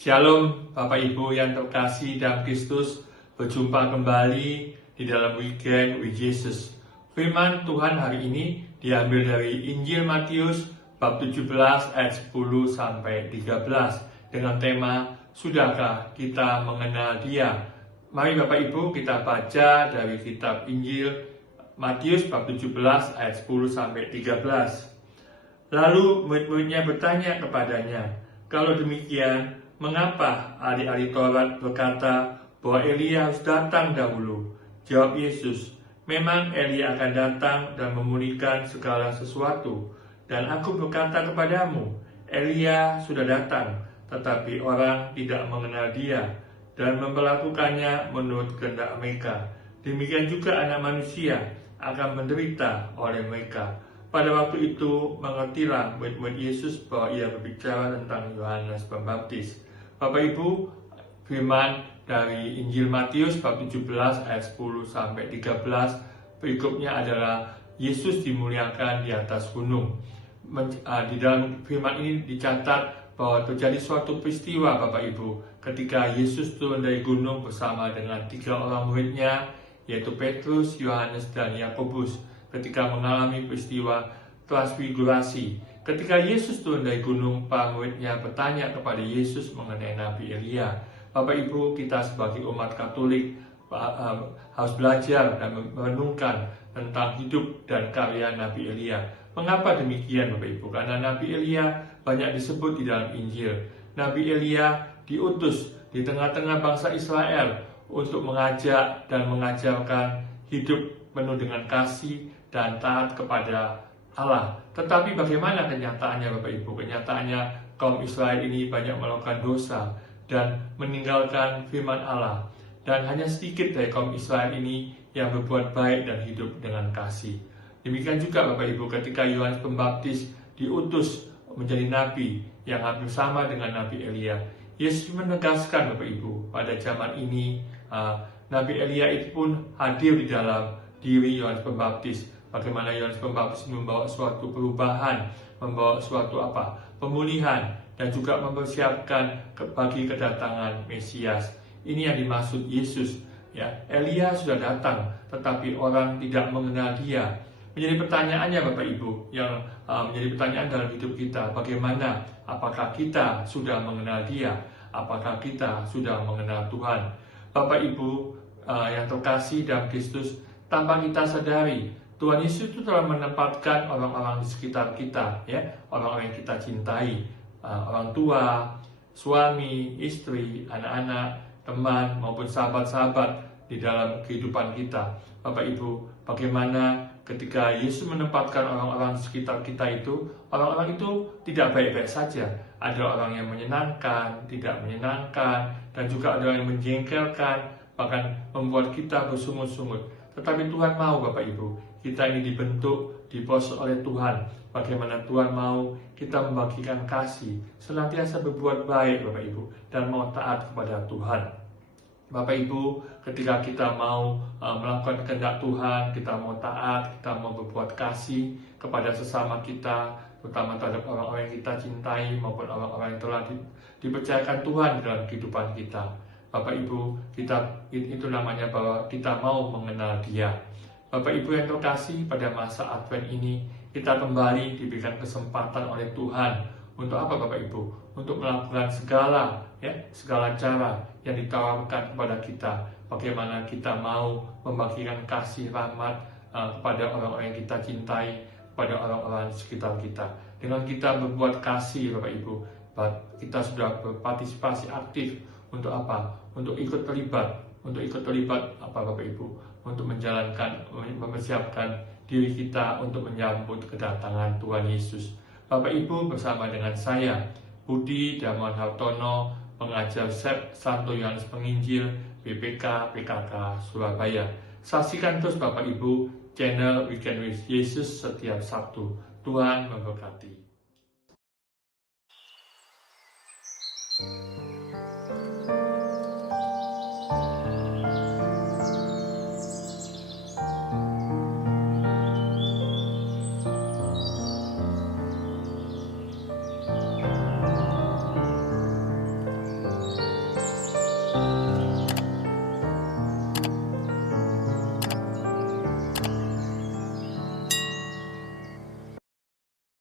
Shalom Bapak Ibu yang terkasih dalam Kristus, berjumpa kembali di dalam Weekend with Jesus. Firman Tuhan hari ini diambil dari Injil Matius bab 17 ayat 10 sampai 13 dengan tema Sudahkah kita mengenal Dia? Mari Bapak Ibu kita baca dari kitab Injil Matius bab 17 ayat 10 sampai 13. Lalu murid-muridnya bertanya kepadanya, "Kalau demikian, mengapa ahli-ahli Taurat berkata bahwa Elia harus datang dahulu?" Jawab Yesus, "Memang Elia akan datang dan memulihkan segala sesuatu. Dan aku berkata kepadamu, Elia sudah datang, tetapi orang tidak mengenal dia dan memperlakukannya menurut kehendak mereka. Demikian juga Anak Manusia akan menderita oleh mereka." Pada waktu itu mengertilah murid-murid Yesus bahwa ia berbicara tentang Yohanes Pembaptis. Bapak Ibu, firman dari Injil Matius bab 17 ayat 10 sampai 13 berikutnya adalah Yesus dimuliakan di atas gunung. Di dalam firman ini dicatat bahwa terjadi suatu peristiwa Bapak Ibu ketika Yesus turun dari gunung bersama dengan 3 orang muridnya, yaitu Petrus, Yohanes, dan Yakobus, ketika mengalami peristiwa transfigurasi. Ketika Yesus turun dari gunung, para muridnya bertanya kepada Yesus mengenai Nabi Elia. Bapak Ibu, kita sebagai umat Katolik harus belajar dan merenungkan tentang hidup dan karya Nabi Elia. Mengapa demikian Bapak Ibu? Karena Nabi Elia banyak disebut di dalam Injil. Nabi Elia diutus di tengah-tengah bangsa Israel untuk mengajak dan mengajarkan hidup penuh dengan kasih dan taat kepada Allah. Tetapi bagaimana kenyataannya Bapak Ibu? Kenyataannya kaum Israel ini banyak melakukan dosa dan meninggalkan firman Allah. Dan hanya sedikit dari kaum Israel ini yang berbuat baik dan hidup dengan kasih. Demikian juga Bapak Ibu ketika Yohanes Pembaptis diutus menjadi nabi yang hampir sama dengan Nabi Elia. Yesus menegaskan Bapak Ibu pada zaman ini Nabi Elia itu pun hadir di dalam diri Yohanes Pembaptis. Bagaimana Yohanes Pembaptis membawa suatu perubahan, membawa suatu pemulihan, dan juga mempersiapkan bagi kedatangan Mesias. Ini yang dimaksud Yesus. Ya, Elia sudah datang, tetapi orang tidak mengenal dia. Menjadi pertanyaannya Bapak Ibu, yang menjadi pertanyaan dalam hidup kita, bagaimana? Apakah kita sudah mengenal dia? Apakah kita sudah mengenal Tuhan? Bapak Ibu yang terkasih dalam Kristus, tanpa kita sadari, Tuhan Yesus itu telah menempatkan orang-orang di sekitar kita, ya, orang-orang yang kita cintai, orang tua, suami, istri, anak-anak, teman, maupun sahabat-sahabat di dalam kehidupan kita. Bapak Ibu, bagaimana ketika Yesus menempatkan orang-orang di sekitar kita itu, orang-orang itu tidak baik-baik saja. Ada orang yang menyenangkan, tidak menyenangkan, dan juga ada orang yang menjengkelkan, bahkan membuat kita bersungut-sungut. Tetapi Tuhan mau Bapak Ibu, kita ini dibentuk, diproses oleh Tuhan. Bagaimana Tuhan mau kita membagikan kasih, senantiasa berbuat baik Bapak Ibu, dan mau taat kepada Tuhan. Bapak Ibu, ketika kita mau melakukan kehendak Tuhan, kita mau taat, kita mau berbuat kasih kepada sesama kita, terutama terhadap orang-orang yang kita cintai maupun orang-orang yang telah dipercayakan Tuhan dalam kehidupan kita. Bapak Ibu, itu namanya bahwa kita mau mengenal Dia. Bapak Ibu yang terkasih, pada masa Advent ini kita kembali diberikan kesempatan oleh Tuhan untuk apa Bapak Ibu? Untuk melakukan segala cara yang ditawarkan kepada kita. Bagaimana kita mau membagikan kasih rahmat kepada orang-orang yang kita cintai, kepada orang-orang di sekitar kita. Dengan kita berbuat kasih Bapak Ibu, kita sudah berpartisipasi aktif untuk apa? Untuk ikut terlibat Bapak Ibu, untuk mempersiapkan diri kita untuk menyambut kedatangan Tuhan Yesus. Bapak Ibu bersama dengan saya, Budi Darmawan Hartono, pengajar SEP Santo Yohanes Penginjil BPK PKK Surabaya. Saksikan terus Bapak Ibu channel Weekend with Yesus setiap Sabtu. Tuhan memberkati.